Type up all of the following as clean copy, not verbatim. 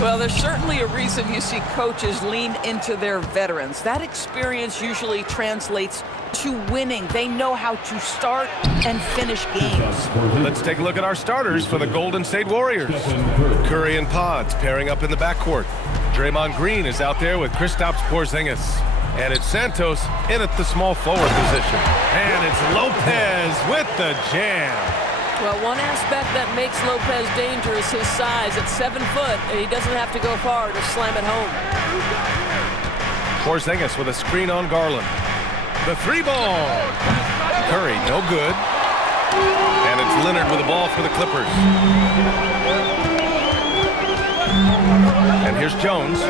Well, there's certainly a reason you see coaches lean into their veterans. That experience usually translates to winning. They know how to start and finish games. Let's take a look at our starters for the Golden State Warriors. Curry and Pods pairing up in the backcourt. Draymond Green is out there with Kristaps Porzingis. And it's Santos in at the small forward position. And it's Lopez with the jam. Well, one aspect that makes Lopez dangerous is his size. At 7 foot, and he doesn't have to go far to slam it home. Porzingis with a screen on Garland. The three ball. Curry, no good. And it's Leonard with the ball for the Clippers. And here's Jones.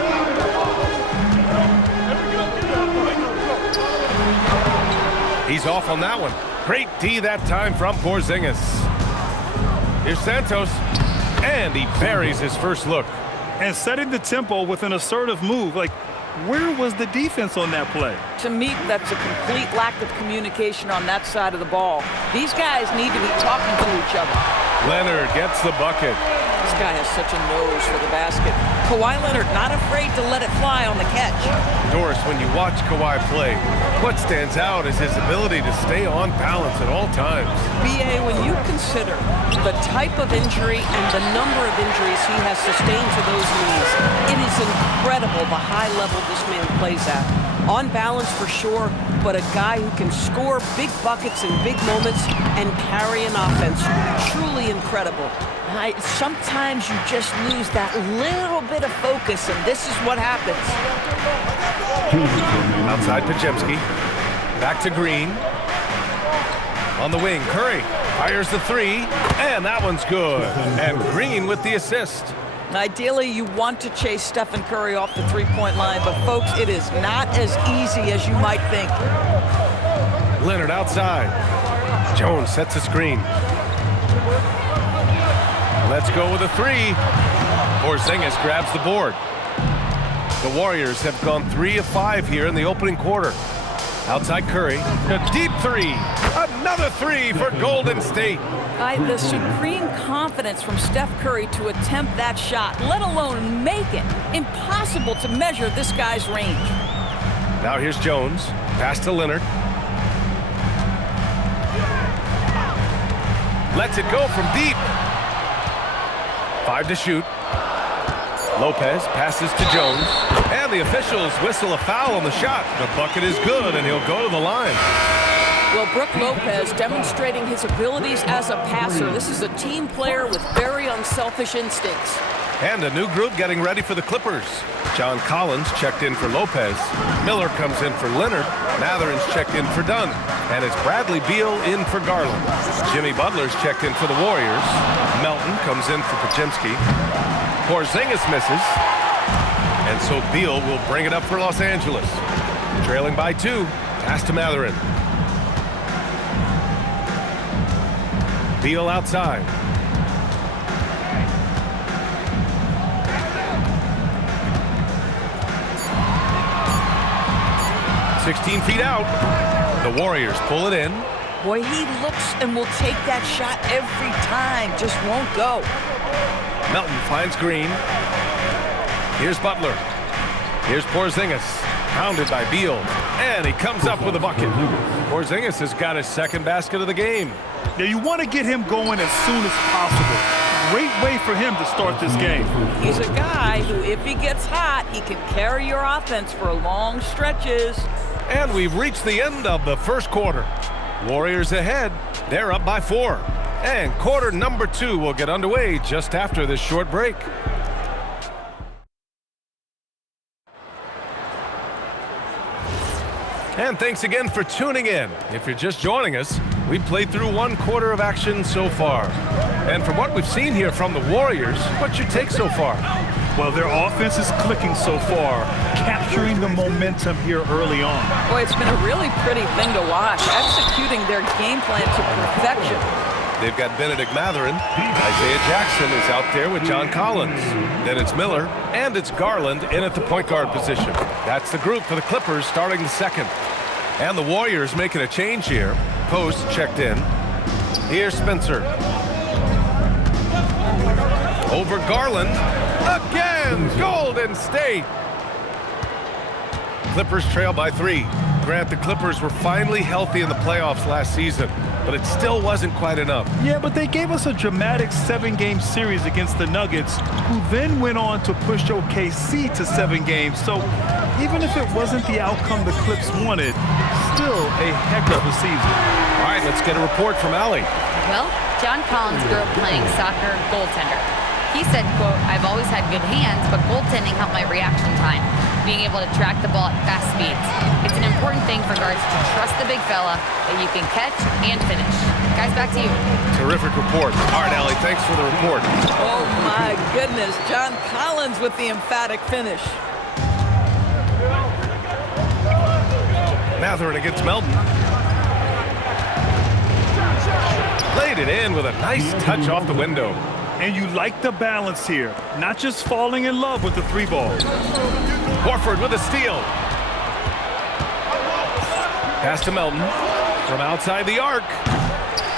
He's off on that one. Great D that time from Porzingis. Here's Santos, and he buries his first look. And setting the tempo with an assertive move. Like, where was the defense on that play? To me, that's a complete lack of communication on that side of the ball. These guys need to be talking to each other. Leonard gets the bucket. This guy has such a nose for the basket. Kawhi Leonard not afraid to let it fly on the catch. Doris, when you watch Kawhi play, what stands out is his ability to stay on balance at all times. B.A., when you consider the type of injury and the number of injuries he has sustained to those knees, it is incredible the high level this man plays at. On balance for sure, but a guy who can score big buckets in big moments and carry an offense. Truly incredible. Sometimes you just lose that little bit of focus, and this is what happens. Outside Pajemski. Back to Green. On the wing, Curry fires the three, and that one's good. And Green with the assist. Ideally, you want to chase Stephen Curry off the three-point line, but folks, it is not as easy as you might think. Leonard outside. Jones sets a screen. Let's go with a three. Porzingis grabs the board. The Warriors have gone 3 of 5 here in the opening quarter. Outside Curry, a deep three. Another three for Golden State. The supreme confidence from Steph Curry to attempt that shot, let alone make it. Impossible to measure this guy's range. Now here's Jones. Pass to Leonard. Lets it go from deep. 5 to shoot. Lopez passes to Jones. And the officials whistle a foul on the shot. The bucket is good, and he'll go to the line. Well, Brook Lopez demonstrating his abilities as a passer. This is a team player with very unselfish instincts. And a new group getting ready for the Clippers. John Collins checked in for Lopez. Miller comes in for Leonard. Mathurin's checked in for Dunn. And it's Bradley Beal in for Garland. Jimmy Butler's checked in for the Warriors. Melton comes in for Pajemski. Porzingis misses. And so Beal will bring it up for Los Angeles. Trailing by 2. Pass to Mathurin. Beal outside. "16 feet out." The Warriors pull it in. Boy, he looks and will take that shot every time. Just won't go. Melton finds Green. Here's Butler. Here's Porzingis. Pounded by Beal. And he comes up with a bucket. Porzingis has got his second basket of the game. Now, you want to get him going as soon as possible. Great way for him to start this game. He's a guy who, if he gets hot, he can carry your offense for long stretches. And we've reached the end of the first quarter. Warriors ahead. They're up by 4. And quarter number 2 will get underway just after this short break. And thanks again for tuning in. If you're just joining us, we've played through 1 quarter of action so far. And from what we've seen here from the Warriors, what's your take so far? Well, their offense is clicking so far, capturing the momentum here early on. Boy, it's been a really pretty thing to watch, executing their game plan to perfection. They've got Benedict Mathurin. Isaiah Jackson is out there with John Collins. Then it's Miller, and it's Garland in at the point guard position. That's the group for the Clippers starting the second. And the Warriors making a change here. Post checked in. Here's Spencer. Over Garland. Again! Golden State. Clippers trail by 3. Grant, the Clippers were finally healthy in the playoffs last season, but it still wasn't quite enough. Yeah, but they gave us a dramatic 7-game series against the Nuggets, who then went on to push OKC to 7 games. So even if it wasn't the outcome the Clips wanted, still a heck of a season. All right, let's get a report from Allie. Well, John Collins grew up playing soccer goaltender. He said, quote, "I've always had good hands, but goaltending helped my reaction time, being able to track the ball at fast speeds. It's an important thing for guards to trust the big fella that you can catch and finish." Guys, back to you. Terrific report. All right, Allie, thanks for the report. Oh, my goodness. John Collins with the emphatic finish. Matherin against Melton. Laid it in with a nice touch off the window. And you like the balance here, not just falling in love with the 3-ball. Horford with a steal. Pass to Melton from outside the arc.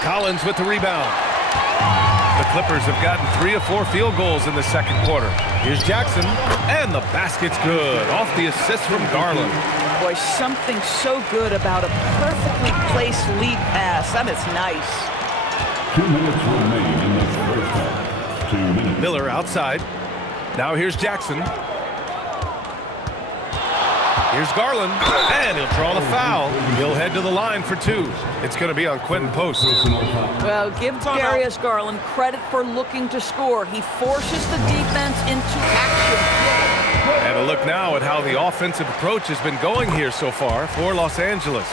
Collins with the rebound. The Clippers have gotten 3 of 4 field goals in the second quarter. Here's Jackson, and the basket's good off the assist from Garland. Boy, something so good about a perfectly placed lead pass. That is nice. 2 minutes remain in the first half. 2 minutes. Miller outside. Now here's Jackson. Here's Garland, and he'll draw the foul. He'll head to the line for 2. It's going to be on Quentin Post. Well, give Darius Garland credit for looking to score. He forces the defense into action. And a look now at how the offensive approach has been going here so far for Los Angeles.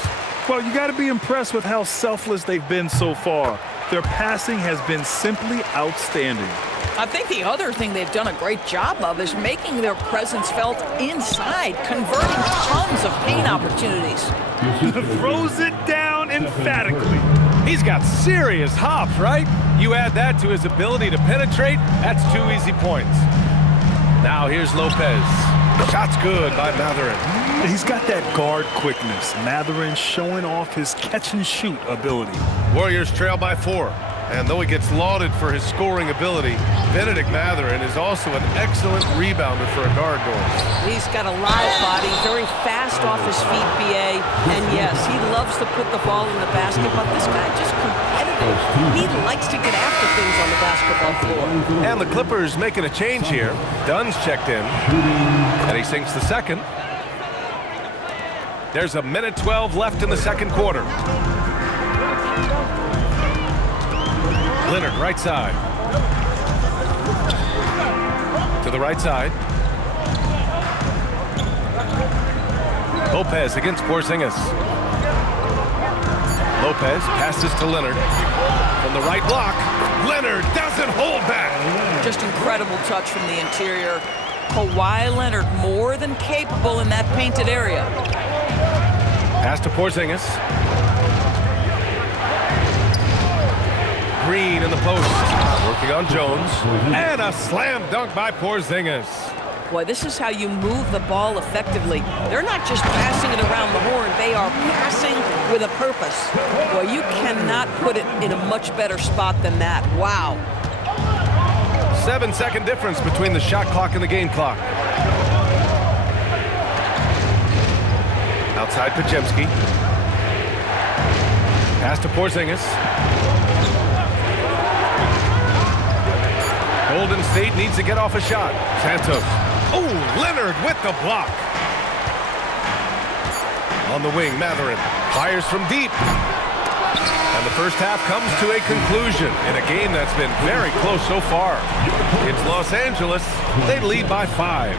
Well, you got to be impressed with how selfless they've been so far. Their passing has been simply outstanding. I think the other thing they've done a great job of is making their presence felt inside, converting tons of paint opportunities. Throws it down emphatically. He's got serious hops, right? You add that to his ability to penetrate, that's 2 easy points. Now here's Lopez. Shot's good by Matherin. He's got that guard quickness. Matherin showing off his catch-and-shoot ability. Warriors trail by 4. And though he gets lauded for his scoring ability, Benedict Matherin is also an excellent rebounder for a guard doors. He's got a live body, very fast off his feet, BA. And yes, he loves to put the ball in the basket, but this guy just competitive. He likes to get after things on the basketball floor. And the Clippers making a change here. Dunn's checked in, and he sinks the second. There's a minute 12 left in the second quarter. Leonard, right side. To the right side. Lopez against Porzingis. Lopez passes to Leonard. From the right block, Leonard doesn't hold back. Just incredible touch from the interior. Kawhi Leonard more than capable in that painted area. Pass to Porzingis. Green in the post. Working on Jones. And a slam dunk by Porzingis. Boy, this is how you move the ball effectively. They're not just passing it around the horn. They are passing with a purpose. Boy, you cannot put it in a much better spot than that. Wow. 7-second difference between the shot clock and the game clock. Outside Podziemski. Pass to Porzingis. Golden State needs to get off a shot. Santos. Oh, Leonard with the block. On the wing, Matherin fires from deep. And the first half comes to a conclusion in a game that's been very close so far. It's Los Angeles. They lead by 5.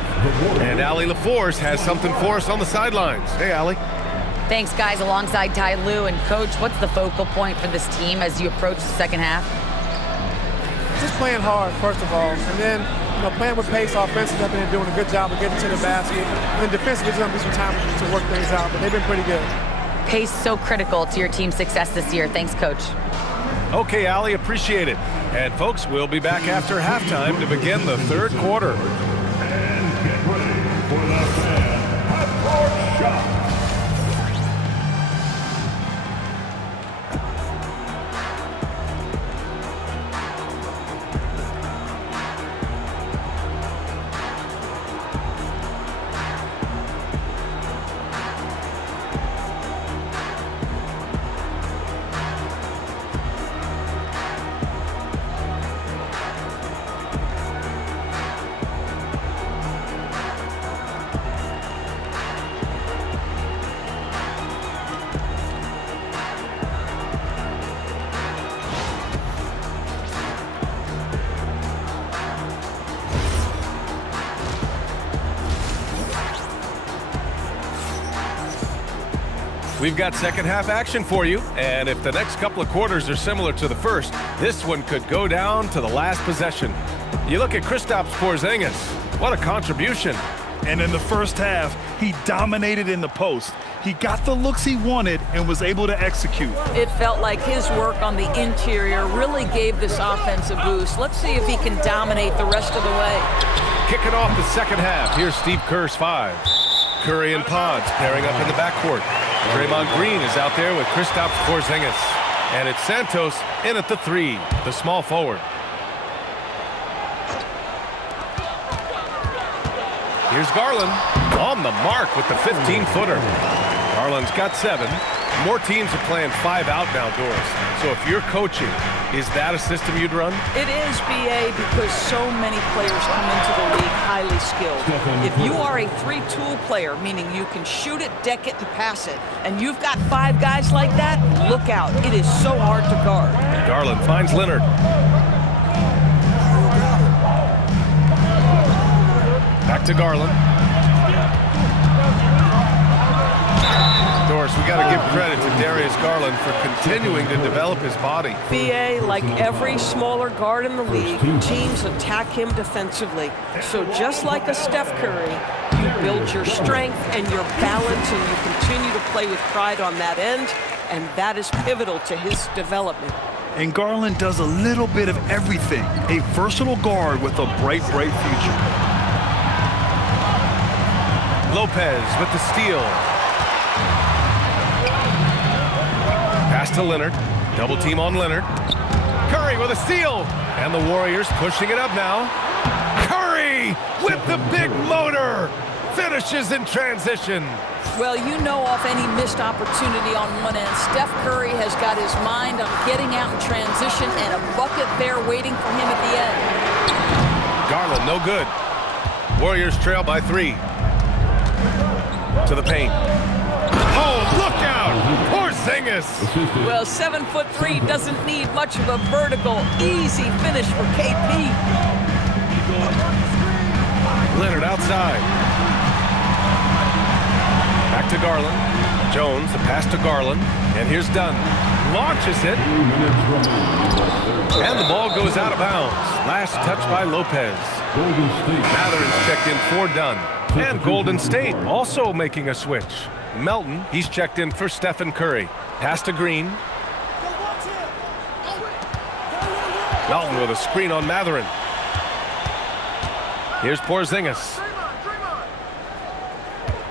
And Allie LaForce has something for us on the sidelines. Hey, Allie. Thanks, guys. Alongside Ty Lue and Coach, what's the focal point for this team as you approach the second half? Just playing hard, first of all, and then playing with pace offensively. I've been doing a good job of getting to the basket. And then defensively, there's going to be some time to work things out, but they've been pretty good. Pace so critical to your team's success this year. Thanks, Coach. Okay, Allie, appreciate it. And folks, we'll be back after halftime to begin the third quarter. And get ready for the fan half-court shot. We've got second half action for you, and if the next couple of quarters are similar to the first, this one could go down to the last possession. You look at Kristaps Porzingis. What a contribution. And in the first half, he dominated in the post. He got the looks he wanted and was able to execute. It felt like his work on the interior really gave this offense a boost. Let's see if he can dominate the rest of the way. Kicking off the second half, here's Steve Kerr's 5. Curry and Pods pairing up in the backcourt. Draymond Green is out there with Kristaps Porzingis. And it's Santos in at the 3, the small forward. Here's Garland on the mark with the 15-footer. Garland's got 7. More teams are playing 5 out now, Doris. So if you're coaching, is that a system you'd run? It is, BA, because so many players come into the league highly skilled. If you are a 3-tool player, meaning you can shoot it, deck it, and pass it, and you've got 5 guys like that, look out. It is so hard to guard. Garland finds Leonard. Back to Garland. Doris, we got to give credit to Darius Garland for continuing to develop his body. BA, like every smaller guard in the league, teams attack him defensively. So just like a Steph Curry, you build your strength and your balance, and you continue to play with pride on that end, and that is pivotal to his development. And Garland does a little bit of everything. A versatile guard with a bright, bright future. Lopez with the steal. Pass to Leonard. Double team on Leonard. Curry with a steal. And the Warriors pushing it up now. Curry with the big motor. Finishes in transition. Well, you know, off any missed opportunity on one end, Steph Curry has got his mind on getting out in transition and a bucket there waiting for him at the end. Garland, no good. Warriors trail by 3. To the paint. Oh, look out! Porzingis! Well, 7'3" doesn't need much of a vertical, easy finish for KP. Leonard outside. Back to Garland. Jones, the pass to Garland. And here's Dunn. Launches it. And the ball goes out of bounds. Last touch by Lopez. Matherin's checked in for Dunn. And Golden State also making a switch. Melton, he's checked in for Stephen Curry. Pass to Green. Melton with a screen on Matherin. Here's Porzingis.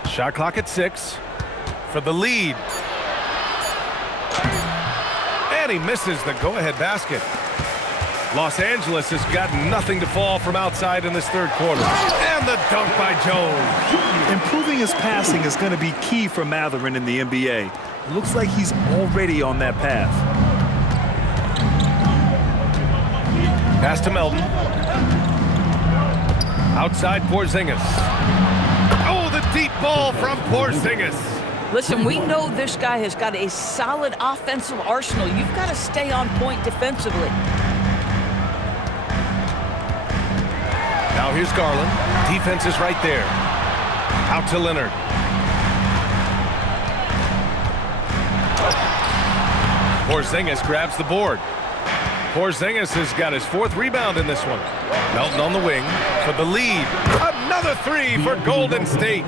Shot clock at 6 for the lead. And he misses the go-ahead basket. Los Angeles has got nothing to fall from outside in this third quarter. And the dunk by Jones. Improving his passing is going to be key for Matherin in the NBA. Looks like he's already on that path. Pass to Melton. Outside Porzingis. Oh, the deep ball from Porzingis. Listen, we know this guy has got a solid offensive arsenal. You've got to stay on point defensively. Now here's Garland. Defense is right there. Out to Leonard. Porzingis grabs the board. Porzingis has got his 4th rebound in this one. Melton on the wing for the lead. Another 3 for Golden State.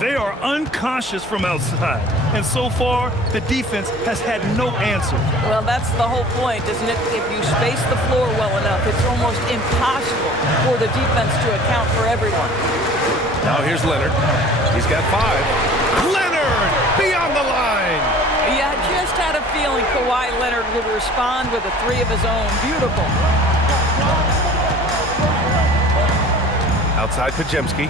They are unconscious from outside. And so far, the defense has had no answer. Well, that's the whole point, isn't it? If you space the floor well enough, it's almost impossible for the defense to account for everyone. Now here's Leonard. He's got 5. Leonard beyond the line. Yeah, I just had a feeling Kawhi Leonard would respond with a 3 of his own. Beautiful. Outside Pajemski.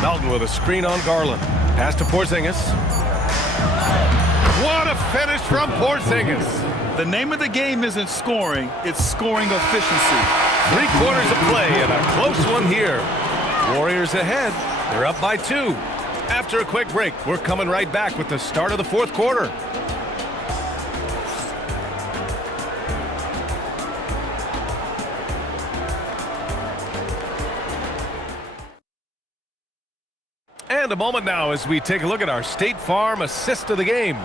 Melton with a screen on Garland. Pass to Porzingis. What a finish from Porzingis. The name of the game isn't scoring, it's scoring efficiency. 3 quarters of play and a close one here. Warriors ahead. They're up by 2. After a quick break, we're coming right back with the start of the 4th quarter. And a moment now as we take a look at our State Farm assist of the game.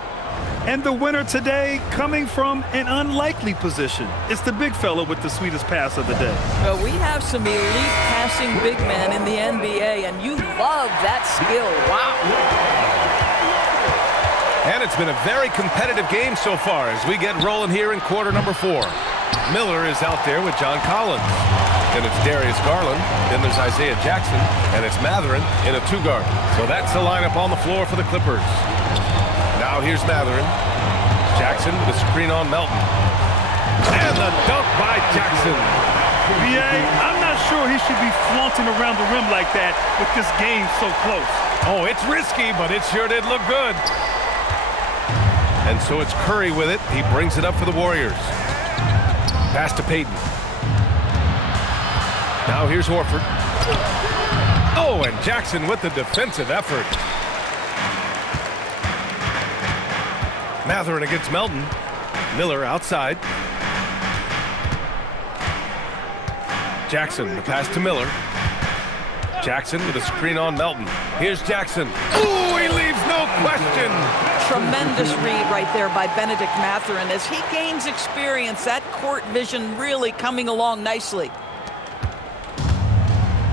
And the winner today coming from an unlikely position. It's the big fella with the sweetest pass of the day. Well, we have some elite passing big men in the NBA, and you love that skill. Wow. And it's been a very competitive game so far as we get rolling here in quarter number 4. Miller is out there with John Collins. Then it's Darius Garland. Then there's Isaiah Jackson. And it's Mathurin in a 2-guard. So that's the lineup on the floor for the Clippers. Now here's Mathurin. Jackson with a screen on Melton. And the dunk by Jackson. BA, I'm not sure he should be flaunting around the rim like that with this game so close. Oh, it's risky, but it sure did look good. And so it's Curry with it. He brings it up for the Warriors. Pass to Payton. Now here's Horford. Oh, and Jackson with the defensive effort. Mathurin against Melton. Miller outside. Jackson, the pass to Miller. Jackson with a screen on Melton. Here's Jackson. Ooh, he leaves no question. Tremendous read right there by Benedict Mathurin. As he gains experience, that court vision really coming along nicely.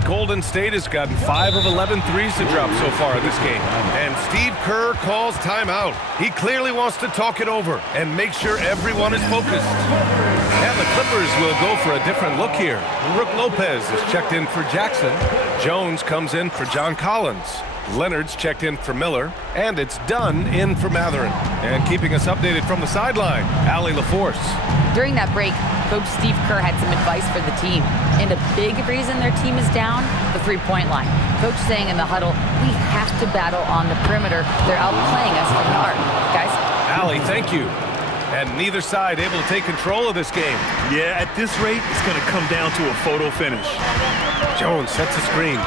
Golden State has gotten 5 of 11 threes to drop so far in this game. And Steve Kerr calls timeout. He clearly wants to talk it over and make sure everyone is focused. And the Clippers will go for a different look here. Brook Lopez is checked in for Jackson. Jones comes in for John Collins. Leonard's checked in for Miller. And it's Dunn in for Mathurin. And keeping us updated from the sideline, Allie LaForce. During that break, Coach Steve Kerr had some advice for the team. And a big reason their team is down, the three-point line. Coach saying in the huddle, we have to battle on the perimeter. They're outplaying us from the arc. Guys? Allie, thank you. And neither side able to take control of this game. Yeah, at this rate, it's going to come down to a photo finish. Jones sets a screen.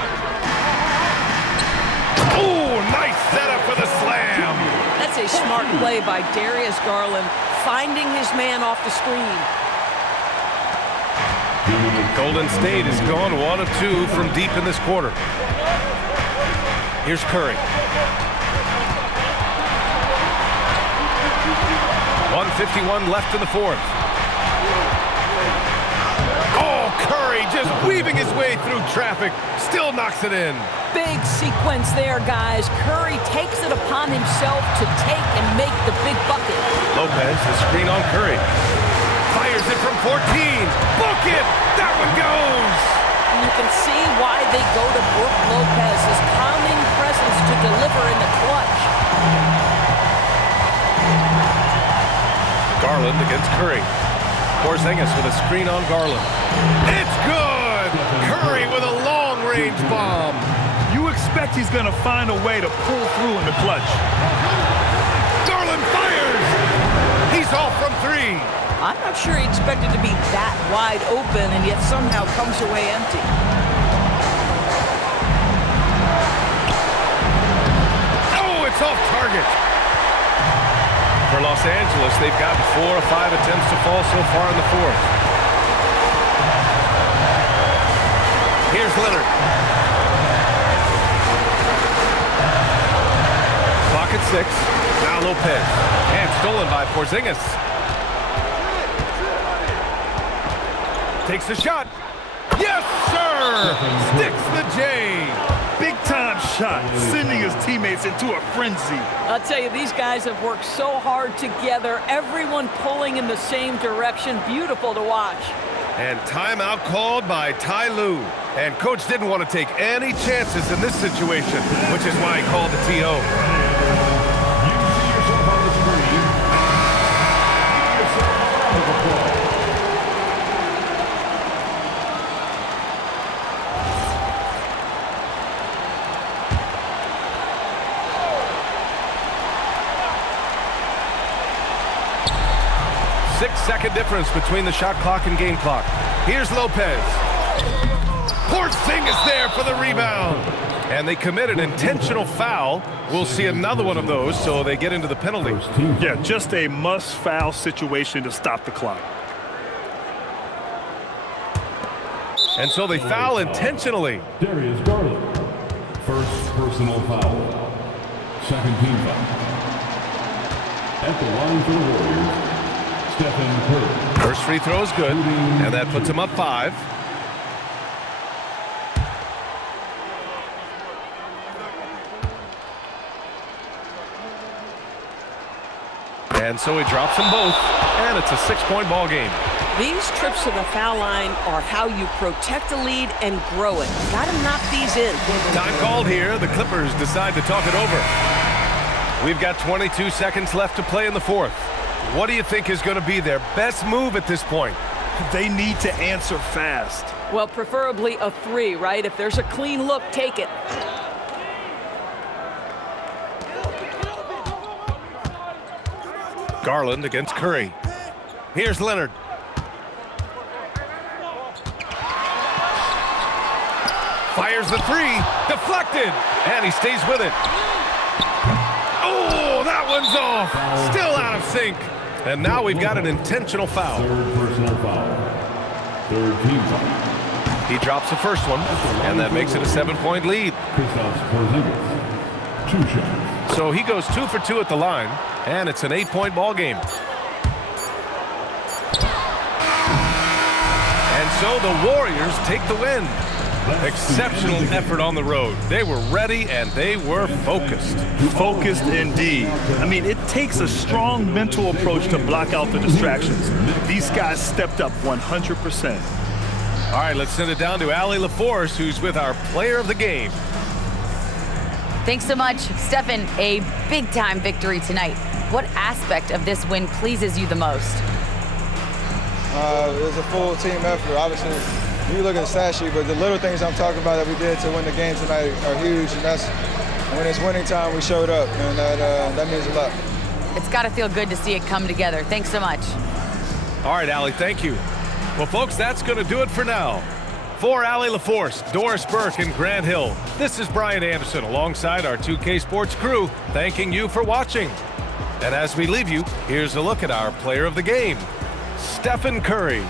Oh, nice setup for the slam. That's a smart play by Darius Garland, finding his man off the screen. Golden State has gone 1 of 2 from deep in this quarter. Here's Curry. 1:51 left in the 4th. Oh, Curry just weaving his way through traffic. Still knocks it in. Big sequence there, guys. Curry takes it upon himself to take and make the big bucket. Lopez, the screen on Curry. Fires it from 14. Book it! That one goes! And you can see why they go to Brook Lopez, his calming presence to deliver in the clutch. Garland against Curry. Porzingis with a screen on Garland. It's good! Curry with a long-range bomb. You expect he's going to find a way to pull through in the clutch. Garland fires! He's off from 3. I'm not sure he expected to be that wide open and yet somehow comes away empty. Oh, it's off target. For Los Angeles, they've gotten 4 of 5 attempts to fall so far in the 4th. Here's Leonard. Clock at 6. Now Lopez. And stolen by Porzingis. Takes a shot. Yes, sir! Sticks the J. Big-time shot, sending his teammates into a frenzy. I'll tell you, these guys have worked so hard together, everyone pulling in the same direction. Beautiful to watch. And timeout called by Ty Lue. And coach didn't want to take any chances in this situation, which is why he called the TO. You see yourself on the screen. See yourself on the play. Six-second difference between the shot clock and game clock. Here's Lopez. Porzingis there for the rebound. And they commit an intentional foul. We'll see another one of those, so they get into the penalty. Yeah, just a must-foul situation to stop the clock. And so they foul intentionally. Darius Garland. First personal personal foul. Second team foul. At the line for the Warriors, Stephen Curry. First free throw is good, and that puts him up 5. And so he drops them both, and it's a 6-point ball game. These trips to the foul line are how you protect a lead and grow it. Got to knock these in. Time called here. The Clippers decide to talk it over. We've got 22 seconds left to play in the fourth. What do you think is going to be their best move at this point? They need to answer fast. Well, preferably a 3, right? If there's a clean look, take it. Garland against Curry. Here's Leonard. Fires the 3, deflected, and he stays with it. Oh, that one's off. Still out of sync. And now we've got an intentional foul. Third personal foul. Third team foul. He drops the first one, and that makes it a 7-point lead. Kristaps Porzingis. 2 shots. So he goes 2 for 2 at the line, and it's an 8-point ball game. And so the Warriors take the win. Exceptional effort on the road. They were ready and they were focused. Focused indeed. I mean, it takes a strong mental approach to block out the distractions. These guys stepped up 100%. All right, let's send it down to Allie LaForce, who's with our player of the game. Thanks so much, Stephen. A big-time victory tonight. What aspect of this win pleases you the most? It was a full team effort. Obviously, you look at the stat sheet, but the little things I'm talking about that we did to win the game tonight are huge, and that's when it's winning time, we showed up, and that means a lot. It's got to feel good to see it come together. Thanks so much. All right, Allie, thank you. Well, folks, that's going to do it for now. For Allie LaForce, Doris Burke, and Grant Hill, this is Brian Anderson alongside our 2K Sports crew, thanking you for watching. And as we leave you, here's a look at our player of the game, Stephen Curry.